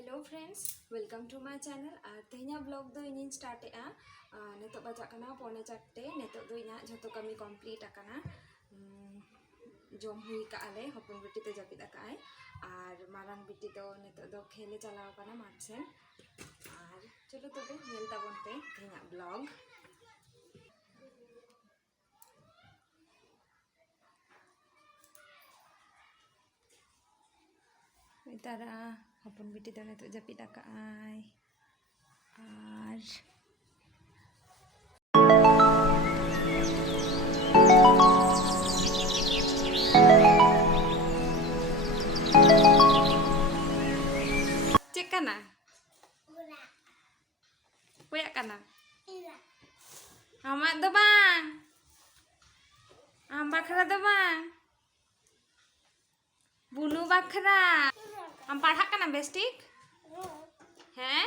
Hello friends welcome to my channel और तेहना ब्लॉग दो इन स्टार्ट नित बजा पौने 4 नित जो कमी कमप्लीट जम हुई काले हपन बिटी तो जपिद और मारांग बिटी तो नित खेले चलाव माठ सेन और चलो तबे नेल ताबन पे तेहना ब्लॉग तारा हपन बिटी तो नित जपिद और चेकना कोया आमा दो बांग आम बाखरा दो बांग बुनु बाखरा आम पढ़ा कना बेस्टिक हैं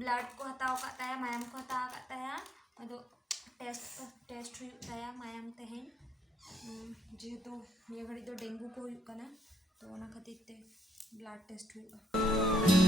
ब्लड को हताव का मायाम को हताव का टेस्ट हुआ मायाम तेहन जेहेतु निया घड़ी तो डेंगू को हुआ तो ओना खातिर ते ब्लड टेस्ट हुआ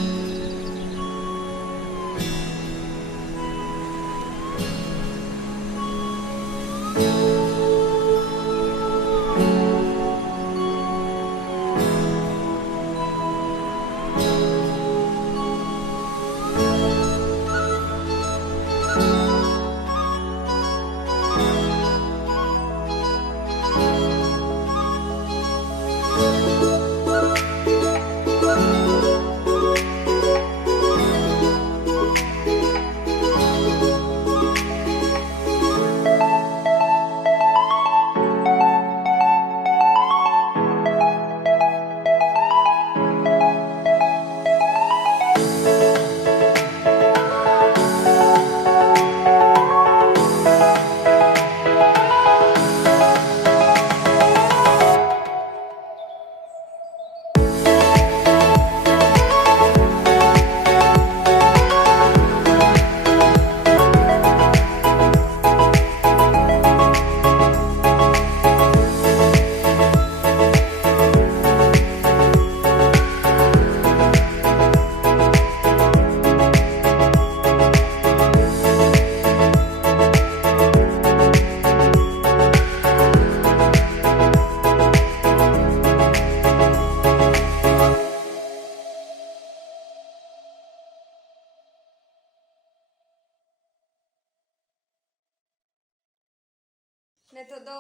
नितो दो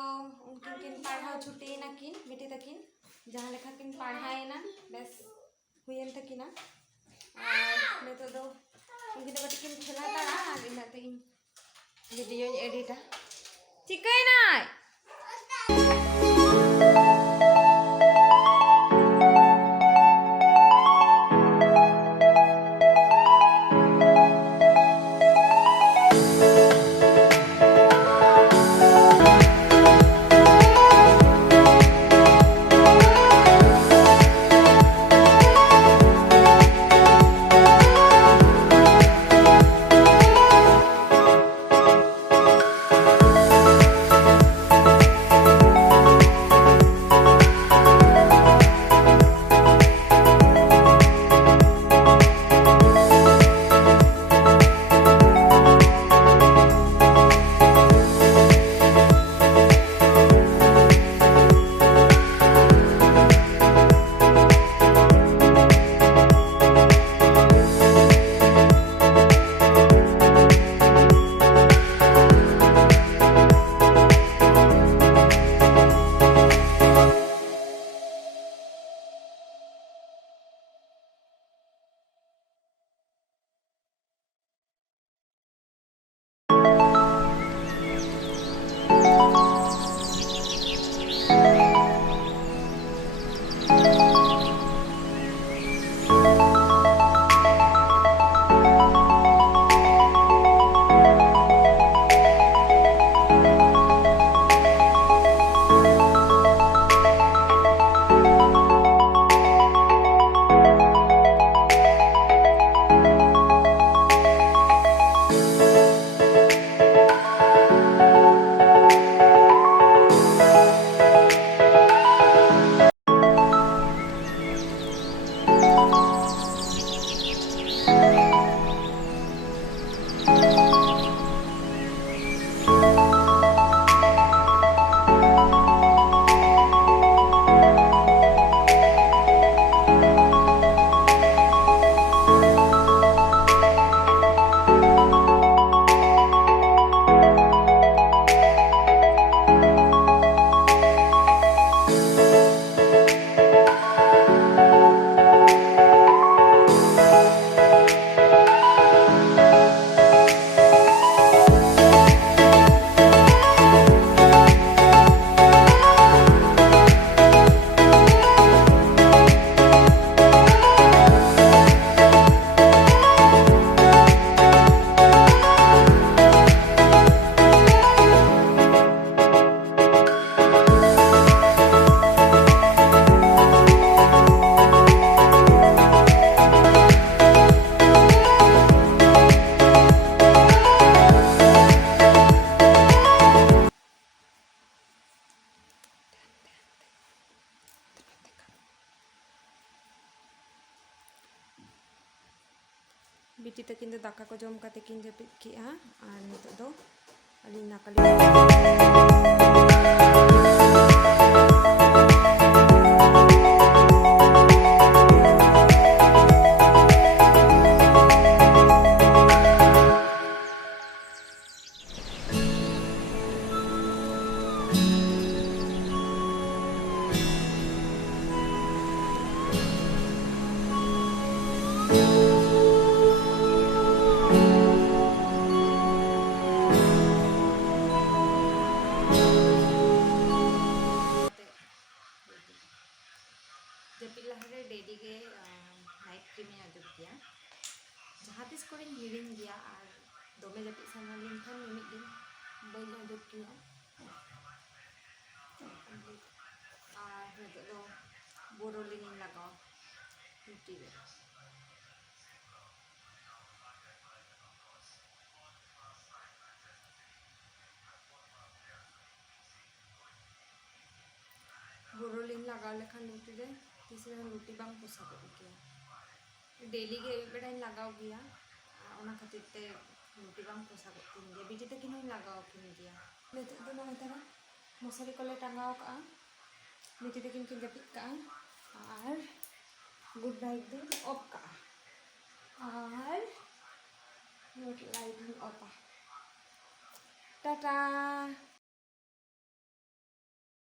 उनकिन किन पढ़ाव छुट्टी ना किन बिटी तकिन जहाँ लेखा किन पढ़ाएना बेस हुयन तकिना और नितो दो उनकिन तो किन खेला तारा और इनाते इन वीडियो एडिटा चिकना बिटी तकिन दो दाका को जम काते किन जपित किया और नितो दो अली नाकली जपित लहारे डेली के नाइट क्रीम अजब गया जहाँ तीस को हिड़ीन गया और दमे जपित साना लिन खान मिमिद दिन बन अजब गया और नितो दो बोरोलिन लगाओ रुटी रे बोरोलिन लगाओ लेखान रुटी रे तीसरे रुटी बांग पोसा को गया डेली के बेटाइन लगाओ गया ओना खातिर ते रुटी बांग पोसा को किन गया बिटी तकिन होई लगाओ किन गया नितो दो ना तारा मसाली कोले टांगाओ का बिटी तकिन किन जपित का और गुड नाइट दिन ऑफ का और गुड नाइट दिन ऑफ टाटा।